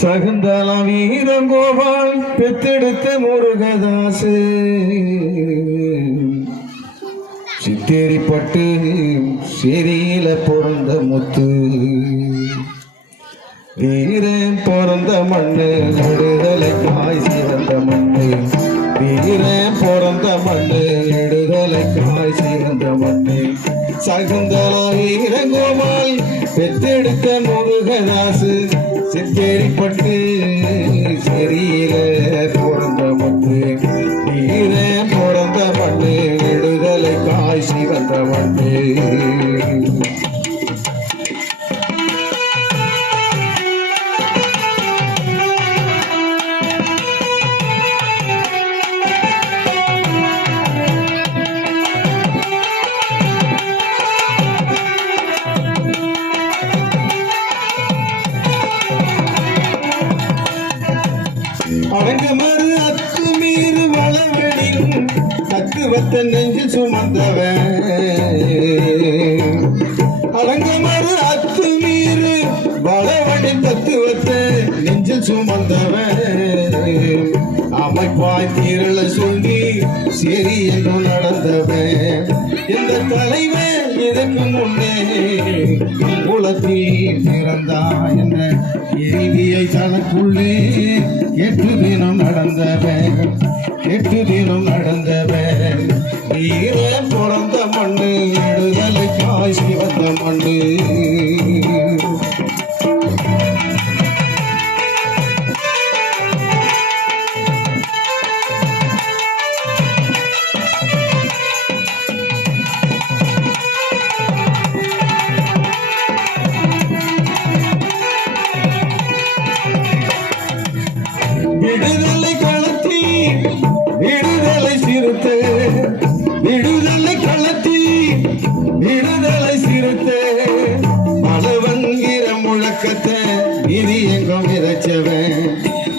சகுந்தல வீரங்கோபால் பெத்தெடுத்த முருகதாசு சித்தேரிப்பட்டு செரியில பிறந்த முத்து வீரன் பிறந்த மண்ணு விடுதலைக்காய் சிறந்த மண்ணு வீரன் பிறந்த மண்ணு விடுதலைக்காய் சிறந்த மண்ணு சகுந்தல வீரங்கோபால் பெத்தெடுத்த முருகதாசு சித்தேரிப்பட்டு செரியில பிறந்த மண்ணு வீரன் பிறந்த மண்ணு விடுதலைக்காய் சிறந்த மண்ணு அடங்கமறு அத்துமீறு வளவெடியும் தத்துவத்தை நெஞ்சில் சுமந்தவன் அடங்கமறு அத்துமீறு வளவெடி தத்துவத்தை நெஞ்சில் சுமந்தவன் அமைப்பாய் தீரல சொல்லி சரி என்று நடந்தவன் இந்த தலைவன் இதற்கு முன்னே குலத்தில் பிறந்தான் என்ற கேள்வியை தனக்குள்ளே 8 தினம் நடந்தவன் 8 தினம் நடந்தவன் வீரன் பிறந்த மண்ணு விடுதலைக்காய் சிவந்த மண்ணு விடுதலை களத்தில் விடுதலை சிறுத்தை விடுதலை களத்தில் விடுதலை சிறுத்தை மலவன்கிற முழக்கத்தை விதி எங்கும் விதைச்சவன்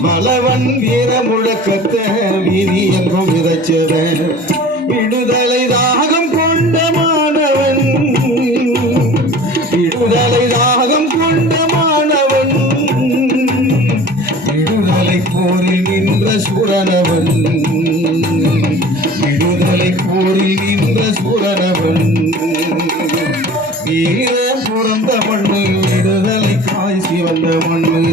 மலவன்கிற முழக்கத்தை விதி எங்கும் விதைச்சவன் விடுதலை தாகம் கொண்ட மாணவன் விடுதலை தாகம் கொண்ட மாணவன் விடுதலை போரில் நின்ற சூரனவன் விடுதலை போரில் நின்ற சூரனவன் வீர பிறந்த மண்ணு விடுதலைக்காய் சிவந்த மண்ணு